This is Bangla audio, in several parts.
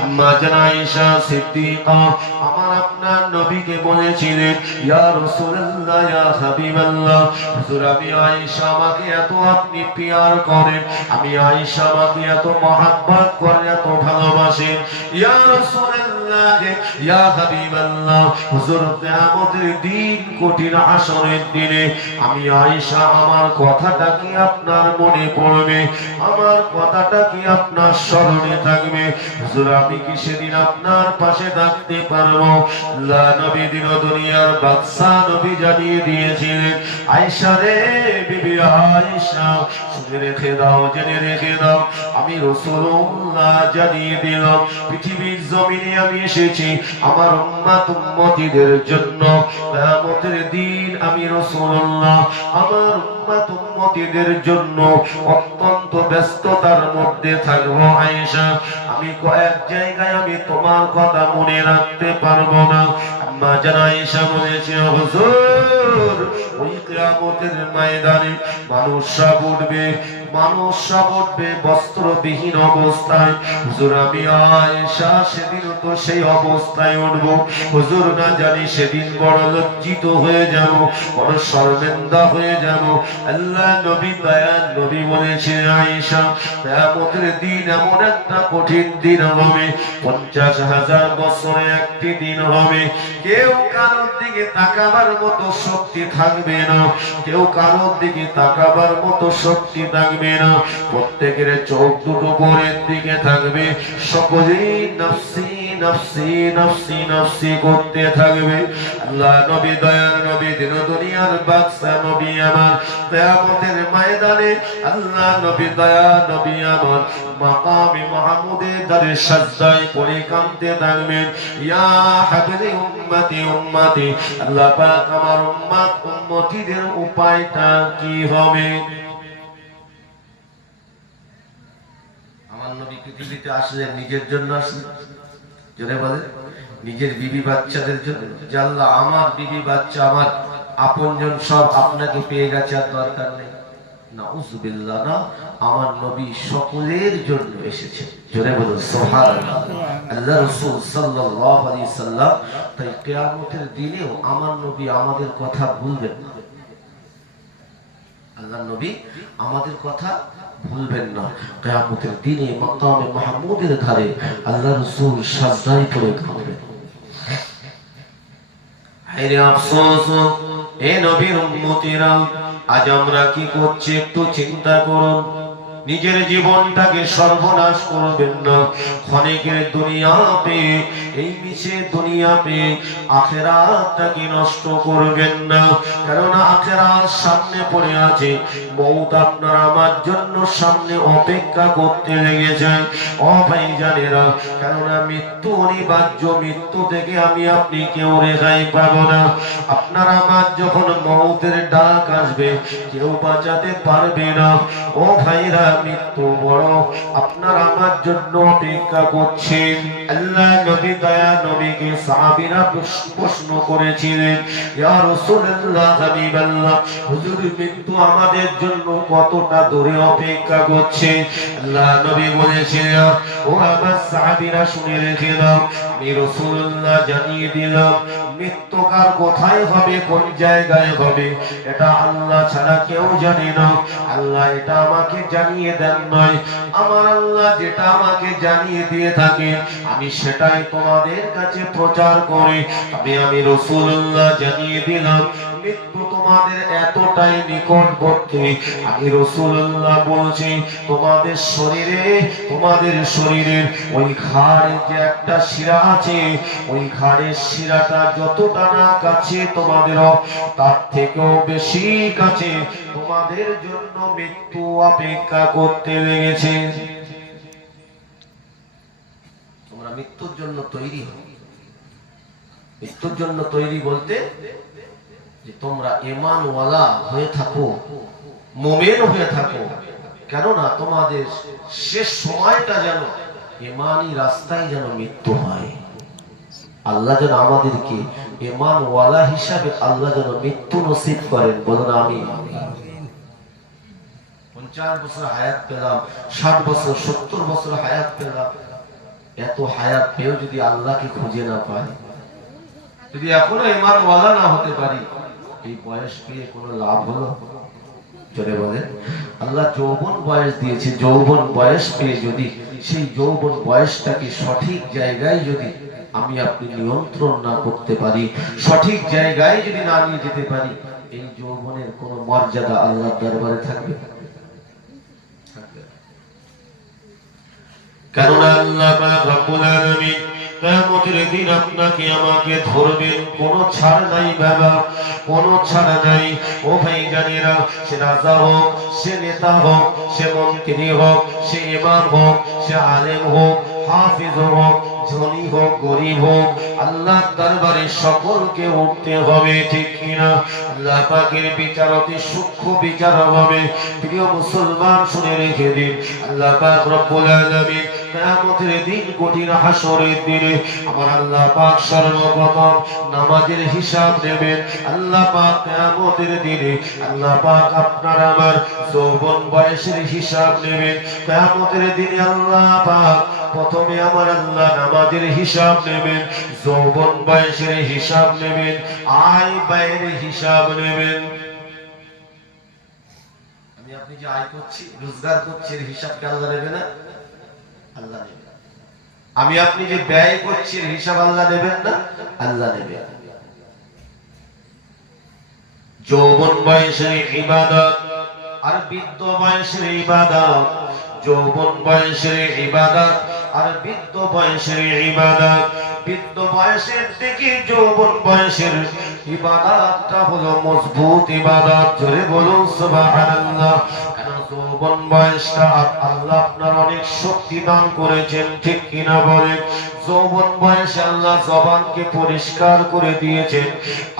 আম্মা জান আয়েশা সিদ্দিকা আমার আপনার নবীকে বলেছিলেন, ইয়া রাসূলুল্লাহ ইয়া হাবিবাল্লাহ, হুজুর আমি আয়েশা আমাকে এত আপনি পিয়ার করেন, আমি আয়েশা আমাকে এত মহব্বত করেন, এত ভালোবাসেন, ইয়া রাসূলুল্লাহ ইয়া হাবিবাল্লাহ, হুজুর কিয়ামতের দিন কঠিন হাসরের দিনে আমি আয়েশা আমার কথাটা কি আপনার মনে পড়বে, আমার কথাটা কি আপনার স্মরণে থাকবে, হুজুর আমি কি সেদিন আপনার পাশে থাকতে পারবো? আল্লাহ নবী দিন দুনিয়ার বাদশা নবী জানিয়ে দিয়েছিলেন, আয়েশা রে বিবি আয়েশা শুনে রেখে দাও, জেনে রেখে দাও, আমি রাসূলুল্লাহ জানিয়ে দিলাম পৃথিবীর জমিনে আমি এসেছি আমার উম্মত উম্মতীদের জন্য, কিয়ামতের দিন আমি রাসূলুল্লাহ আমার উম্মত উম্মতীদের জন্য অত্যন্ত ব্যস্ততার মধ্যে থাকবো আয়েশা, আমি কয়েক জায়গায় আমি তোমার কথা মনে রাখতে পারবো না। আম্মা জান আয়েশা বলেছে, হুজুর ওই কিয়ামতের ময়দানে মানুষরা উঠবে বস্ত্রবিহীন অবস্থায়, হুজুর আমি আয়েশা সেদিন তো সেই অবস্থায় উঠবো, হুজুর না জানি সেদিন বড় লজ্জিত হয়ে যাব, বড় শর্মিন্দা হয়ে যাব। আল্লাহ নবী দয়াল নবী বলেছেন, আয়েশা কিয়ামতের দিন এমন একটা কঠিন দিন হবে, 50,000 বছরে একটি দিন হবে, কেউ কারোর দিকে তাকাবার মতো শক্তি থাকবে না, কেউ কারোর দিকে তাকাবার মতো শক্তি থাকবে না, প্রত্যেকের চোখ দুটো পরের দিকে থাকবে, সকলেই নফসি নফসি নফসি নফসি করতে থাকবে। আল্লাহ নবী দয়ার নবী দিন দুনিয়ার বাদশা নবী আমার কিয়ামতের ময়দানে আল্লাহ নবী দয়া নবী আমার মাকামে মাহমুদে দারে সাজদায় পড়ে কাঁদতে থাকবেন, ইয়া হাবিবি উম্মতি উম্মতি, আল্লাহ পাক আমার উম্মত উম্মতিদের উপায়টা কি হবে? আমার নবী পৃথিবীতে আসলেন নিজের জন্য আসলেন, জোরে বলে নিজের বিবি বাচ্চাদের জন্য, যে আল্লাহ আমার বিবি বাচ্চা আমার আপনজন সব আপনাকে পেয়ে গেছে আর দরকার নেই, নাউযুবিল্লাহ, না, আমার নবী সকলের জন্য এসেছেন, জোরে বলুন সুবহানাল্লাহ। আল্লাহ রাসূল সাল্লাল্লাহু আলাইহি সাল্লাম তাই কিয়ামতের দিনেও আমার নবী আমাদের কথা ভুলবেন না, আল্লাহ নবী আমাদের কথা ভুলবেন না। কিয়ামতের দিনে মাকামে মাহমুদের ধারে আল্লাহ রাসূল সাজদায় পড়ে কাঁদবেন। হায়রে আফসোস, এ নবীর উম্মতিরা আজ আমরা কি করছি একটু চিন্তা করুন, নিজের জীবনটাকে সর্বনাশ করবেন না, ক্ষণিকের দুনিয়া পেয়ে এই মিছে দুনিয়া পেয়ে আখিরাতটাকে নষ্ট করবেন না, কারণ আখিরাত সামনে পড়ে আছে, মওত আপনার আমার জন্য সামনে অপেক্ষা করতে লেগেছে। ও ভাইজানেরা, কারণ মৃত্যু অনিবার্য, মৃত্যু থেকে আমি আপনি কেউ রেহাই পাবো না, আপনার আমার যখন মওতের ডাক আসবে কেউ বাঁচাতে পারবে না। ও ভাইরা, মৃত্যু বড় আপনার আমার জন্য অপেক্ষা করছে। আল্লাহ নবী দয়া নবীকে সাহাবীরা প্রশ্ন করেছিলেন, ইয়া রাসূলুল্লাহ হাবিবাল্লাহ, হুজুর মৃত্যু আমাদের জন্য কতটা দূরে অপেক্ষা করছে? আল্লাহ নবী বলেছিলেন, ও আমার সাহাবীরা শুনে রেখে দাও, আমি রাসূলুল্লাহ জানিয়ে দিলাম মৃত্যুকার কোথায় হবে, কোন জায়গায় হবে, এটা আল্লাহ ছাড়া কেউ জানে না। আল্লাহ এটা আমাকে জানিয়ে দেন নয়, আমার আল্লাহ যেটা আমাকে জানিয়ে দিয়ে থাকে আমি সেটাই তোমাদের কাছে প্রচার করি। আমি রাসূলুল্লাহ জানিয়ে দিলাম মৃত্যু তোমাদের এতটাই নিকটবর্তী, আমি রাসূলুল্লাহ বলছি তোমাদের শরীরের ওই ঘাড়ে যে একটা শিরা আছে, ওই ঘাড়ের শিরাটা যতটা না কাছে তোমাদের, তার থেকেও বেশি কাছে তোমাদের জন্য মৃত্যু অপেক্ষা করতে লেগেছে। তোমরা মৃত্যুর জন্য তৈরি হও। মৃত্যুর জন্য তৈরি বলতে যে তোমরা ঈমানওয়ালা হয়ে থাকো, মুমিন হয়ে থাকো, কেননা তোমাদের শেষ সময়টা যেন ঈমানি রাস্তায় যেন মৃত্যু হয়। আল্লাহ যেন আমাদেরকে ঈমানওয়ালা হিসাবে আল্লাহ যেন মৃত্যু নসিব করেন, বলুন আমিন। 50 বছর হায়াত পেলাম, 60 বছর 70 বছর হায়াত পেলাম, এত হায়াত পেয়েও যদি আল্লাহকে খুঁজে না পাই, যদি এখনো ইমান ওয়ালা না হতে পারি, এই বয়স পেয়ে কোনো লাভ হলো? জোরে বলেন। আল্লাহ যৌবন বয়স দিয়েছে, যৌবন বয়স পেয়ে যদি সেই যৌবন বয়সটাকে সঠিক জায়গায় যদি আমি আপনি নিয়ন্ত্রণ না করতে পারি, সঠিক জায়গায় যদি না নিয়ে যেতে পারি, এই যৌবনের কোনো মর্যাদা আল্লাহর দরবারে থাকবে? কেননা আল্লাহ পাক রব্বুল আলামিন কিয়ামতের দিন আপনাকে আমাকে ধরবেন, কোনো ছাড় নাই বাবা, কোনো ছাড় নাই। ও ভাই জানেরা, সে রাজা হোক, সে নেতা হোক, সে মন্ত্রী হোক, সে ইমাম হোক, সে আলেম হোক, হাফিজ হোক, ধনী হোক, গরিব হোক, আল্লাহর দরবারে সকলকে উঠতে হবে, ঠিক কিনা? আল্লাহ পাকের বিচার অতি সূক্ষ্ম বিচার হবে। প্রিয় মুসলমান শুনে রেখে দিন, আল্লাহ পাক রব্বুল আলামিন কিয়ামতের দিন, কঠিন হাসরের দিনে আমার আল্লাহ পাক সর্বপ্রথম নামাজের হিসাব নেবেন। আল্লাহ পাক কিয়ামতের দিনে আল্লাহ পাক আপনার আমার যৌবন বয়সের হিসাব নেবেন। কিয়ামতের দিনে আল্লাহ পাক প্রথমে আমার আল্লাহ নামাজের হিসাব নেবেন, যৌবন বয়সের হিসাব নেবেন, আয় ব্যয়ের হিসাব নেবেন। আমি আপনি যে আয় করছি, রোজগার করছি, এর হিসাব কি আল্লাহ নেবে না? আল্লাহ নেবে। আমি আপনি যে ব্যয় করছি, এর হিসাব আল্লাহ নেবেন না? আল্লাহ নেবে। যৌবন বয়সের ইবাদত আর বৃদ্ধ বয়সের ইবাদত, যৌবন বয়সের ইবাদত আর বৃদ্ধ বয়সের ইবাদত। বৃদ্ধ বয়সের থেকে যৌবন বয়সের ইবাদতটা হলো মজবুত ইবাদত। জোরে বলুন সুবহানাল্লাহ। কারণ যৌবন বয়সটা আল্লাহ আপনার অনেক শক্তি দান করেছেন, ঠিক কিনা বলেন? যৌবন বয়সে আল্লাহ জবানকে পরিষ্কার করে দিয়েছেন,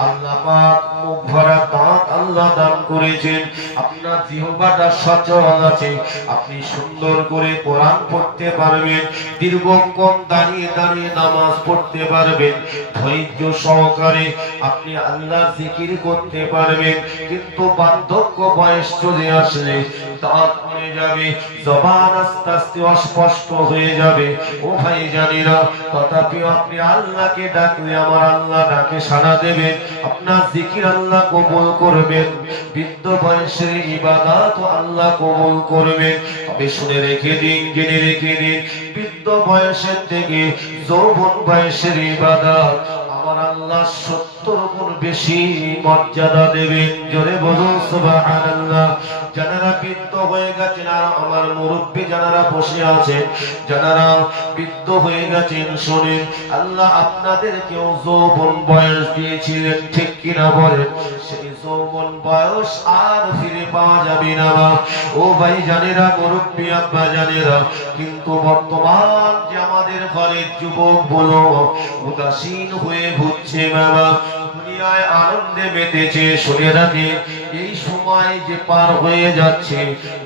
আল্লাহ পাক মুখ ভরা দাঁত আল্লাহ দান করেছেন, আপনার জিহ্বাটা সচল আছে, আপনি সুন্দর করে কোরআন পড়তে পারবেন, দীর্ঘক্ষণ দাঁড়িয়ে দাঁড়িয়ে নামাজ পড়তে পারবেন, ধৈর্য সহকারে আপনি আল্লাহ জিকির করতে পারবেন। কিন্তু বার্ধক্য বয়স চলে আসলে দাঁত পড়ে যাবে, জবান আস্তে আস্তে অস্পষ্ট হয়ে যাবে। ও ভাই জানিরা, তথাপি আপনি আল্লাহকে ডাকলে আমার আল্লাহ ডাকে সাড়া দেবেন, আপনার জিকির আল্লাহ কবুল করবেন, বৃদ্ধ বয়সের ইবাদত আল্লাহ কবুল করবেন। তবে শুনে রেখে দিন, জেনে রেখে দিন, বৃদ্ধ বয়সের থেকে যৌবন বয়সের ইবাদত আমার আল্লাহ 70 গুণ বেশি মর্যাদা দেবেন। জোরে বলুন সুবহানাল্লাহ। যারা বৃদ্ধ হয়ে গেছেন, আর আমার মুরব্বী যারা বসে আছেন, যারা বৃদ্ধ হয়ে গেছেন, শুনেন, আল্লাহ আপনাদেরকেও যৌবন বয়স দিয়েছিলেন, ঠিক কিনা বলেন? সেই যৌবন বয়স আর ফিরে পাওয়া যাবে না। ও ভাই জানেরা, মুরব্বী আব্বা জানেরা, কিন্তু বর্তমান যে আমাদের ঘরের যুবক বলো উদাসীন হয়ে ঘুরছে বাবা, দুনিয়ায় আনন্দে মেতেছে। শুনে রাখেন, এই সময় যে পার হয়ে যাচ্ছে,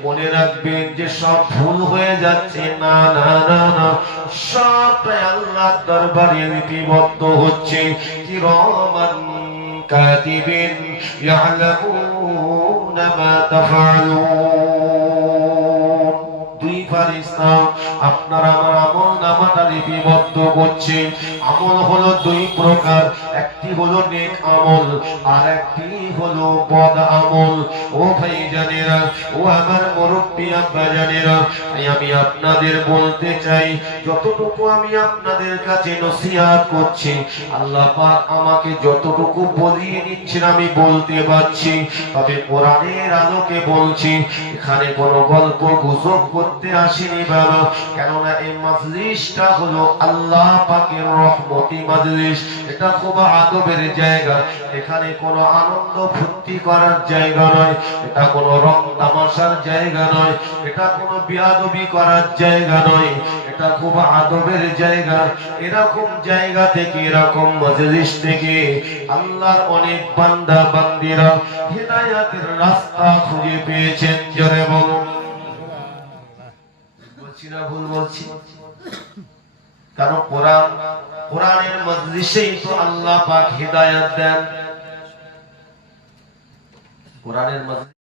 মনে রাখবেন যে সব ভুল হয়ে যাচ্ছে। না না না না, সবটাই আল্লাহর দরবারে লিপিবদ্ধ হচ্ছে। কিরামান কাতিবিন ইয়ালামুনা মা তাফআলুন। দুই ফারিস্তা আপনার আমার আমল নামাটা লিপিবদ্ধ করছে। আমল হলো দুই প্রকার, একটি হলো নেক আমল, আর একটি হলো বদ আমল। ও ভাই জানেরা, ও আমার মুরব্বী আব্বা জানেরা, আমি আপনাদের বলতে চাই, যতটুকু আমি আপনাদের কাছে নসিহত করছি, আল্লাহ পাক আমাকে যতটুকু বলিয়ে দিচ্ছেন আমি বলতে পারছি। তবে কোরআনের আলোকে বলছি, এখানে কোনো গল্প গুজব করতে আসেনি বাবা। কেননা এই মাজলিসটা হলো আল্লাহ পাকের রহমতি মাজলিস, এটা খুব আদবের জায়গা। এখানে কোনো আনন্দ ফুর্তি করার জায়গা নয়, এটা কোনো রং তামাশার জায়গা নয়, এটা কোনো বিয়াদবি করার জায়গা নয়, এটা খুব আদবের জায়গা। এরকম জায়গা থেকে, এরকম মাজলিস থেকে আল্লাহর অনেক বান্দা বান্দিরা হিদায়াতের রাস্তা খুঁজে পেয়েছেন। জোরে বলুন। বলছি না ভুল বলছি? কারণ কোরআনের মজলিসেই তো আল্লাহ পাক হিদায়াত দেন। কোরআনের মজলিস